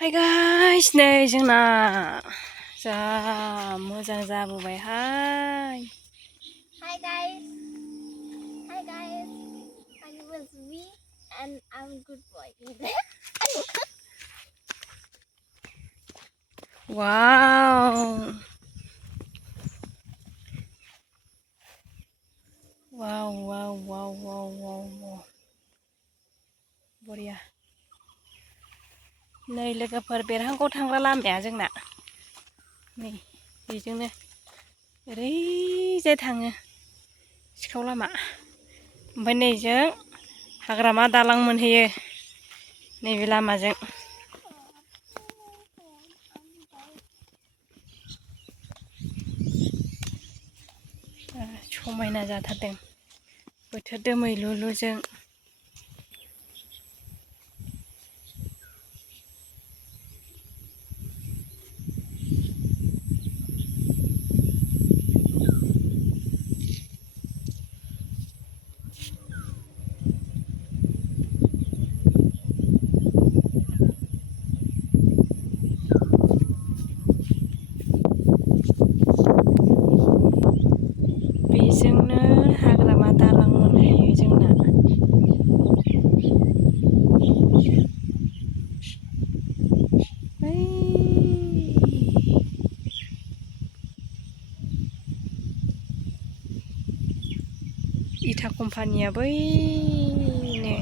Hi guys नै जोंना जा मोजां जाबोबायहाय। Hi guys. Hi guys. My name is V and I'm a good boy. Wow. Wow, wow, wow, wow, wow, wow. बरिया। नै लोगोफोर बेरहांगाव थांग्रा लामाया जोंना। नै बेजोंनो ओरैजाय थाङो सिखाव लामा। ओमफ्राय नैजों हाग्रामा दालां मोनहैयो नैबे लामाजों। समायना जाथारदों बोथोर दोमैलुलुजों। बेजोंनो हाग्रामा दालां मोनहैयो जोंना। इटा कम्पानिया बैनो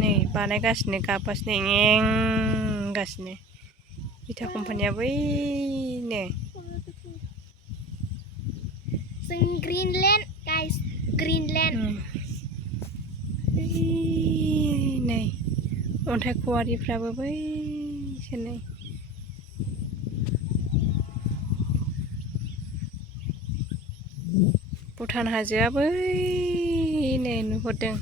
नै बानायगासिनो गाबगासिनो गासिनो इटा कम्पानिया बैनो। Greenland, guys. Greenland. नै अन्थाइ खुवारिफ्राबो बैसो नै। भुटान हाजोआ बैनो नुहुरदों।